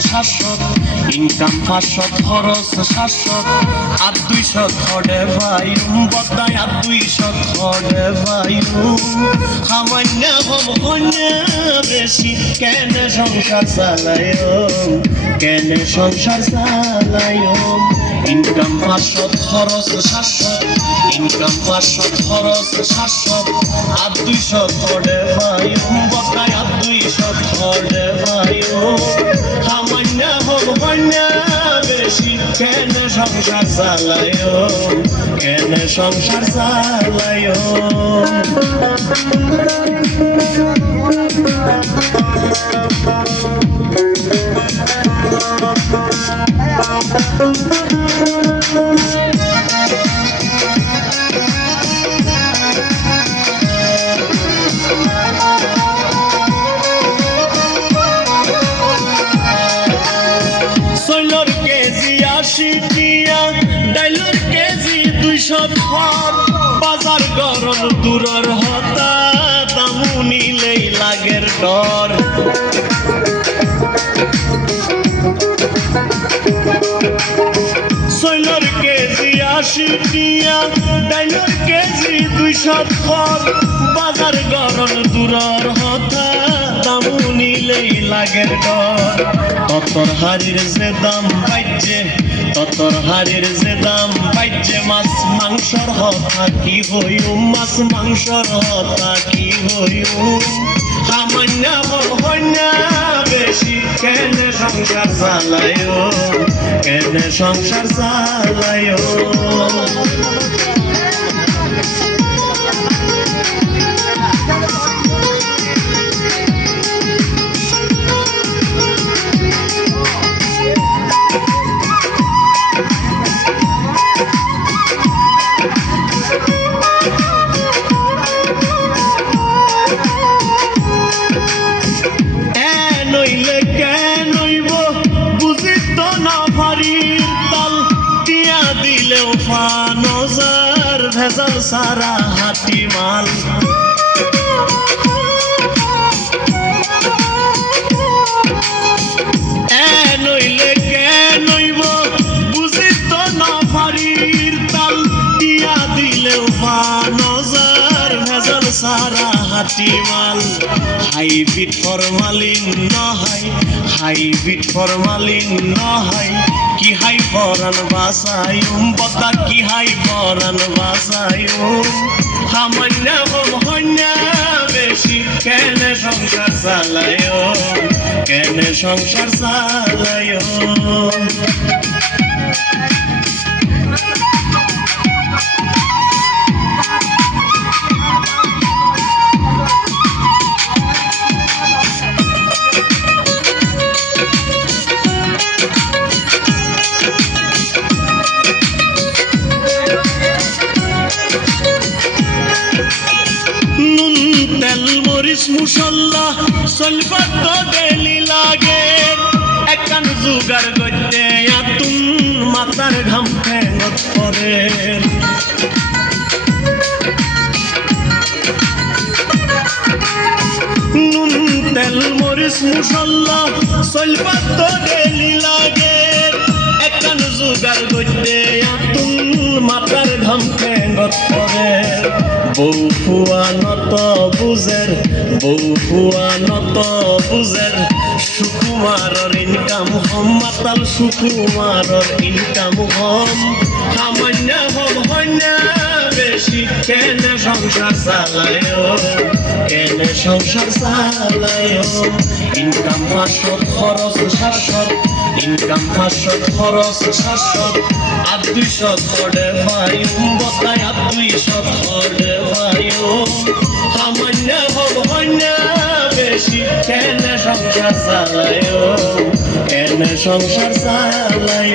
শাশ্বত income 500 খরচ শাশ্বত আর 200 খড়ে ভাই বদায় আর 200 খড়ে ভাই সামান্য হম বেশি কেন সংসার চালায় কেন সংসার চালায় ইনকাম 500 খরচ শাশ্বত ইনকাম 500 খরচ শাশ্বত আর 200 খড়ে ভাই বদায় আর 200 খড়ে ভাই সামান্য হম বেশি কেন সংসার চালায় কেন সংসার চালায় সৈলর কেজি 80 টিয়া ডাইলর কেজি 200 খড় বাজার গরম দূরর হতা দামু নিলেই লাগের ডর সৈলর কেজি 80 টিয়া ডাইলর কেজি 200 খড় বাজার গরম দূরর হতা দামু নিলেই লাগের ডর ততর হাড়ির যে দাম পাইছে ততর হাড়ির যে দাম পাইছে মাছ মাংসর হতা কি হইউ মাছ মাংসর হতা কি হইউ সামান্য হন্য বেশি কেন সংসার চালায় কেন সংসার চালায় নজর ভেজাল সারা হাতি মাল নইলে কে নইব বুঝি তো না ফারির তাল দিয়া দিলেও নজর ভেজাল সারা হাতি মাল হাইব্রিড ফরমালিন নহয় হাইব্রিড ফরমালিন নহয় কি হাই পরান বাসায়ুম বদা কি হাই পরান বাসায়ুম সামান্য হন্য বেশি কেন সংসার চালায় কেন সংসার চালায় মুসল্লা সলফত তো ডেলি লাগে একখান জুগার গইতে আতুন মাথার ঘাম ফেঙত পরে নুন তেল মরিচ মুসল্লা সলফত তো ডেলি লাগে একখান জুগার গইতে আতুন মাথার ঘাম ফেঙত পরে বউ ফুয়া নত বুঝের বউ ফুয়া নত বুঝের সুকুমারর ইনকাম হম মাতাল সুকুমারর ইনকাম হম সামান্য হন্য বেশি কেন সংসার চালায় কেন সংসার চালায় ইনকাম 500 খরচ 700 ইনকাম 500 খরচ 700 আর 200 খড়ে ভাই বদায় আর 200 খড়ে ভাই সামান্য হন্য বেশি কেন সংসার চালায় কেন সংসার চালায়